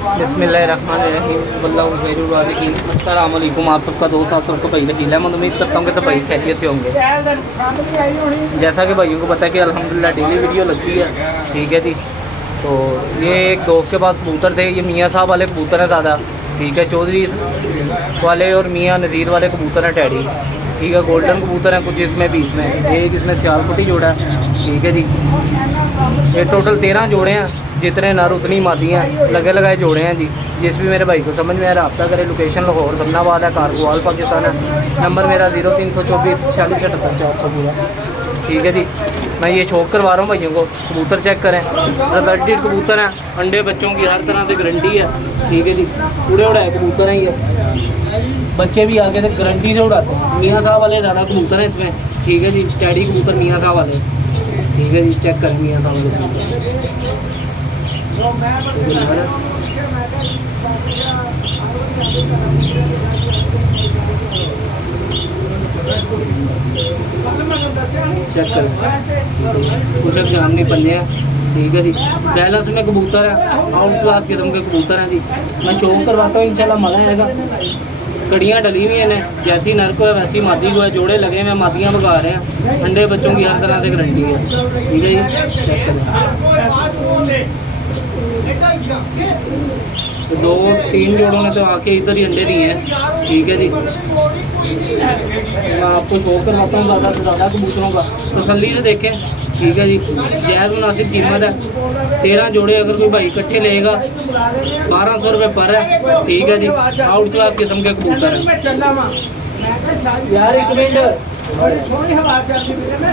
बिस्मिल्लाहिर्रहमानिर्रहीम अस्सलाम वालेकुम। आप सबका दोस्त आप सबको भाई वकील है। मैं उम्मीद करता हूँ कि तो भाई खैरियत से होंगे। जैसा कि भाइयों को पता है कि अल्हम्दुलिल्लाह डेली वीडियो लगती है, ठीक है जी। तो ये एक दोस्त के पास कबूतर थे, ये मियाँ साहब वाले कबूतर हैं ज़्यादा, ठीक है। चौधरी वाले और मियाँ नज़ीर वाले कबूतर हैं टैडी, ठीक है। गोल्डन कबूतर हैं कुछ इसमें बीच में, एक इसमें सियालकोटी जोड़ा है, ठीक है जी। ये टोटल 13 जोड़े हैं, जितने नर उतनी मादी हैं, लगे लगाए जोड़े हैं जी। जिस भी मेरे भाई को समझ में आए रब्ता करे। लोकेशन लाहौर समनाबाद है, कारगोवाल पाकिस्तान है। नंबर मेरा 0324 46 78 400 है, ठीक है जी। मैं ये शौक करवा रहा हूँ भाइयों को, कबूतर चेक करें। रबेटेड कबूतर हैं, अंडे बच्चों की हर तरह से गारंटी है, ठीक है जी। उड़े उड़ाए कबूतर हैं ये, बच्चे भी आगे तक गारंटी से उड़ाते हैं। मियाँ साहब वाले ज़्यादा कबूतर हैं इसमें, ठीक है जी। टैडी कबूतर मियाँ साहब वाले, ठीक है जी। चेक करें मियाँ साहब वाले कबूतर, चेक करें। कुछ एग्जाम नहीं पन्ने हैं, ठीक है जी। बैलेंस में कबूतर है, आउट क्लास किस्म के कबूतर हैं जी। मैं शो करवाता हूँ, इंशाल्लाह मज़ा आएगा। कड़ियाँ डली हुई हैं, जैसी नर को है वैसी मादी को है। जोड़े लगे हुए, मादियाँ भगा रहे हैं। अंडे बच्चों की हर तरह से गारंटी है, ठीक है जी। चेक करें। तो 2-3 जोड़ों ने तो आके इधर ही अंडे दिए हैं, ठीक है जी। मैं आपको शो करवाता हूँ ज़्यादा से ज़्यादा कबूतरों का, तसल्ली से देखें, ठीक है जी। जायज़ मुनासिब कीमत है। 13 जोड़े अगर कोई भाई इकट्ठे लेगा 1200 रुपये पर है, ठीक है जी। आउट क्लास किस्म के कबूतर है यार। 1 मिनट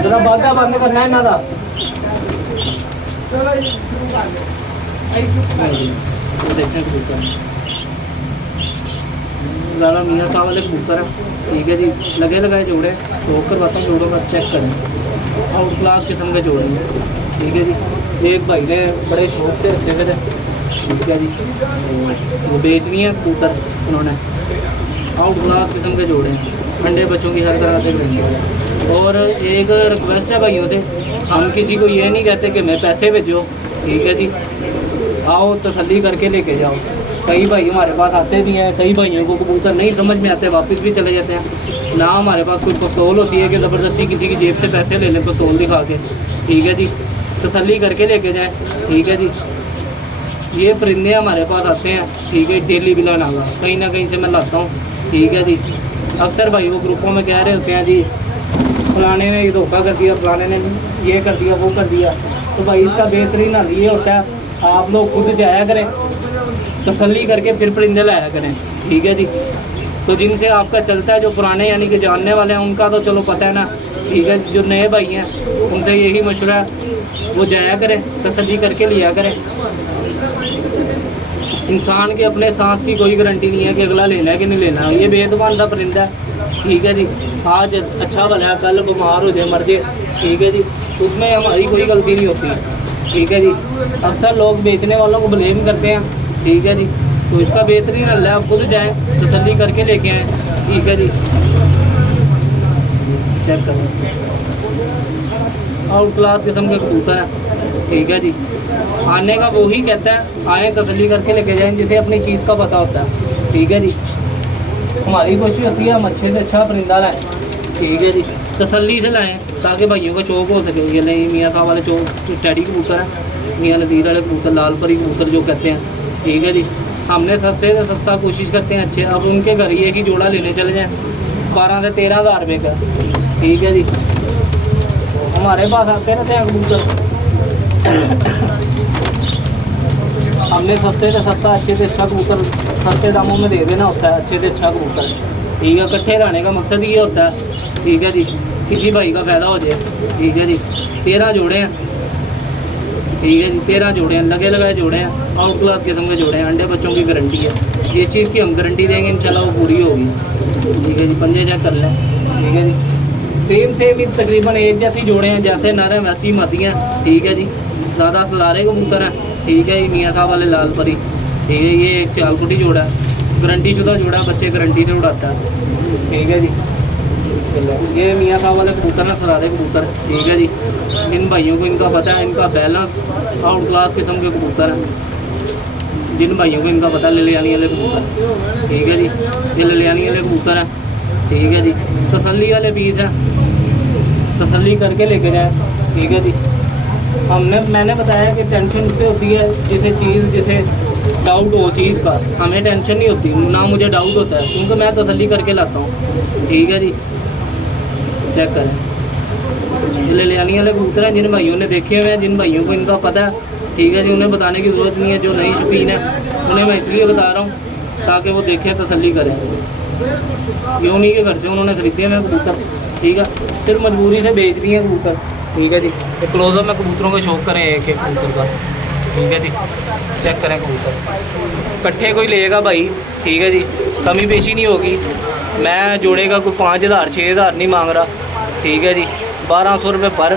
जरा बाधा बंद करना है ना था। देखें कबूतर ज़्यादा मियाँ साहब वाले कबूतर हैं, ठीक है जी। लगे लगाए जोड़े शौक करवाता हूँ, जोड़ों का चेक करें। आउट क्लास किस्म के जोड़े हैं, ठीक है जी। एक भाई ने बड़े शौक से रखे हुए थे, ठीक है जी। वो बेच लिए हैं कबूतर उन्होंने। आउट क्लास किस्म के जोड़े हैं, अंडे बच्चों की हर तरह से गारंटी है। और एक रिक्वेस्ट है भाइयों से, हम किसी को ये नहीं कहते कि मैं पैसे भेजो, ठीक है जी। आओ तसल्ली करके लेके जाओ। कई भाई हमारे पास आते भी हैं, कई भाइयों को कबूतर नहीं समझ में आते, वापस भी चले जाते हैं। ना हमारे पास कोई पिस्तौल होती है कि ज़बरदस्ती किसी की जेब से पैसे ले लें पिस्तौल दिखा के, ठीक है जी। तसल्ली करके लेके जाएं, ठीक है जी। ये परिंदे हमारे पास आते हैं, ठीक है, डेली बिला नागा कहीं ना कहीं से मैं लाता हूँ, ठीक है जी। अक्सर भाई वो ग्रुपों में कह रहे होते हैं जी फलाने ने ये धोखा कर दिया, फलाने ने ये कर दिया, वो कर दिया। तो भाई इसका बेहतरीन हल ये होता है, आप लोग खुद जाया करें, तसल्ली करके फिर परिंदे लाया करें, ठीक है जी। तो जिनसे आपका चलता है, जो पुराने यानी कि जानने वाले हैं, उनका तो चलो पता है ना, ठीक है। जो नए भाई हैं उनसे यही मशवरा है, वो जाया करें, तसल्ली करके लिया करें। इंसान के अपने सांस की कोई गारंटी नहीं है कि अगला लेना है कि नहीं लेना। ये बेजुबान सा परिंदा है, ठीक है जी। आज अच्छा भला है, कल बीमार हो जाए, मर जाए, ठीक है जी। उसमें हमारी कोई गलती नहीं होती, ठीक है जी। अक्सर लोग बेचने वालों को ब्लेम करते हैं, ठीक है जी। तो इसका बेहतरीन हल है, आप खुद जाएँ, तसल्ली करके लेके आएँ, ठीक है जी। चेक करें। आउट क्लास किस्म के कबूतर हैं, ठीक है जी। आने का वो ही कहता है, आएँ तसल्ली करके लेके जाएँ, जिसे अपनी चीज़ का पता होता है, ठीक है जी। हमारी कोशिश होती है हम अच्छे से अच्छा परिंदा लाएँ, ठीक है जी। तसल्ली से लाएँ ताकि भाइयों को चौक हो सके। ये नहीं मियाँ साहब वाले चौक टैडी कबूतर हैं, मियाँ नज़ीर वाले कबूतर, लाल परी कबूतर जो कहते हैं, ठीक है जी। हमने सस्ते से सस्ता कोशिश करते हैं अच्छे। अब उनके घर ये कि जोड़ा लेने चले जाएँ 12 से 13 हज़ार रुपये का, ठीक है जी। हमारे पास आते रहते हैं कबूतर, हमने सस्ते से सस्ता अच्छे से अच्छा कबूतर सस्ते दामों में दे देना होता है, अच्छे से अच्छा कबूतर, ठीक है। इकट्ठे रहने का मकसद ये होता है, ठीक है जी, किसी भाई का फ़ायदा हो जाए, ठीक है जी। 13 जोड़े हैं, ठीक है जी। 13 जोड़े हैं, लगे लगाए जोड़े हैं, आउट क्लास किस्म के जोड़े हैं, अंडे बच्चों की गारंटी है। ये चीज़ की हम गारंटी देंगे, इंशाल्लाह वो पूरी होगी, ठीक है जी। पंजे चेक कर लें, ठीक है जी। सेम ही तकरीबन एक जैसी जोड़े हैं, जैसे नर हैं वैसी मादियाँ, ठीक है जी। ज़्यादा सलारे कबूतर हैं, ठीक है। मियाँ साहब वाले लाल परी, ठीक है। ये एक सियालकोटी जोड़ा है, गारंटी शुदा जोड़ा, बच्चे गारंटी से उड़ाता है, ठीक है जी। ये मियाँ साहब वाले कबूतर हैं, सरारे कबूतर, ठीक है जी। इन भाइयों को इनका पता है, इनका बैलेंस आउट क्लास किस्म के कबूतर हैं। जिन भाइयों को इनका पता ललियानी वाले कबूतर, ठीक है जी। ये ललियानी वाले कबूतर हैं, ठीक है जी। तसल्ली वाले पीस हैं, तसल्ली करके लेके जाए, ठीक है जी। मैंने बताया कि टेंशन उससे होती है जिसे डाउट हो चीज़ का, हमें टेंशन नहीं होती, ना मुझे डाउट होता है, क्योंकि मैं तसल्ली करके लाता हूँ, ठीक है जी। चेक करें, ये ललियानी वाले कबूतर हैं जिन भाइयों ने देखे हुए हैं, जिन भाइयों को इनका पता है, ठीक है जी। उन्हें बताने की ज़रूरत नहीं है, जो नई शौकीन है उन्हें मैं इसलिए बता रहा हूँ ताकि वो देखें, तसल्ली करें। ये उन्हीं के घर से उन्होंने खरीदे हैं कबूतर, ठीक है। सिर्फ मजबूरी से बेच दिए हैं कबूतर, ठीक है जी। तो क्लोजअप में कबूतरों का शौक करें एक एक कबूतर का, ठीक है जी। चेक करें कबूतर, इकट्ठे कोई लेगा भाई, ठीक है जी, कमी पेशी नहीं होगी। मैं जोड़े का कोई 5,000 6,000 नहीं मांग रहा, ठीक है जी। 1200 रुपये पर,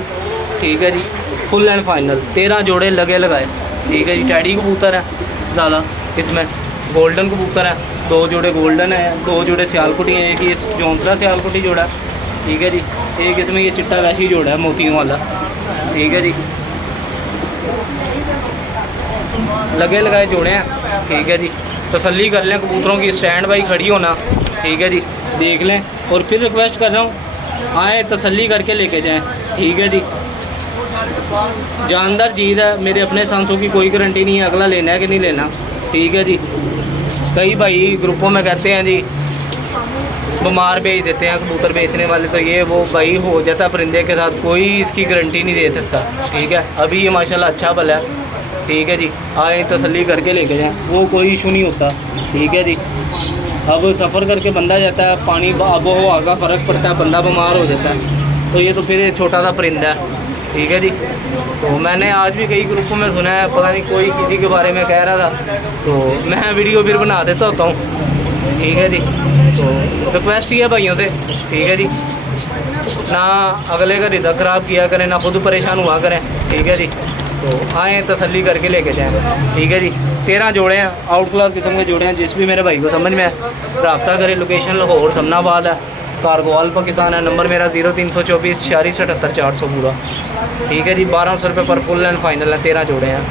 ठीक है जी। फुल एंड फाइनल 13 जोड़े लगे लगाए, ठीक है जी। टैडी कबूतर है ज़्यादा, इसमें गोल्डन कबूतर है, 2 जोड़े गोल्डन है, 2 जोड़े सियालकुटी हैं, एक ये जौनसरा सियालकुटी जोड़ा है, ठीक है जी। एक इसमें ये चिट्टा वैसी जोड़ा है मोतियों वाला, ठीक है जी। लगे लगाए जोड़े हैं, ठीक है जी। तसल्ली कर लें कबूतरों की, स्टैंड बाई खड़ी होना, ठीक है जी। देख लें और फिर रिक्वेस्ट कर रहा हूँ, आए तसल्ली करके लेके जाएं, ठीक है जी। जानदार चीज़ है, मेरे अपने सांसों की कोई गारंटी नहीं है अगला लेना है कि नहीं लेना, ठीक है जी। कई भाई ग्रुपों में कहते हैं जी बीमार भेज देते हैं कबूतर बेचने वाले, तो ये वो भाई हो जाता है परिंदे के साथ, कोई इसकी गारंटी नहीं दे सकता, ठीक है। अभी ये माशाल्लाह अच्छा भला है, ठीक है जी। आए तसल्ली करके लेके जाएं, वो कोई इशू नहीं होता, ठीक है जी। अब सफ़र करके बंदा जाता है, पानी अब वो आगा फ़र्क पड़ता है, बंदा बीमार हो जाता है, तो ये तो फिर एक छोटा सा परिंदा है, ठीक है जी। तो मैंने आज भी कई ग्रुपों में सुना है, पता नहीं कोई किसी के बारे में कह रहा था, तो मैं वीडियो फिर बना देता होता हूँ, ठीक है जी। तो रिक्वेस्ट ही है भाइयों से, ठीक है जी, ना अगले का रिज़्क़ ख़राब किया करें, ना खुद परेशान हुआ करें, ठीक है जी। तो आएँ तसल्ली करके लेके जाएँ, ठीक है जी। 13 जोड़े हैं, आउट क्लास किस्म के जोड़े हैं, जिस भी मेरे भाई को समझ में आए रब्ता करें। लोकेशन लाहौर समनाबाद है, कारगोवाल पाकिस्तान है। नंबर मेरा 0324 46 78 400 पूरा, ठीक है जी। 1200 रुपये पर फुल एंड फाइनल है, 13 जोड़े हैं।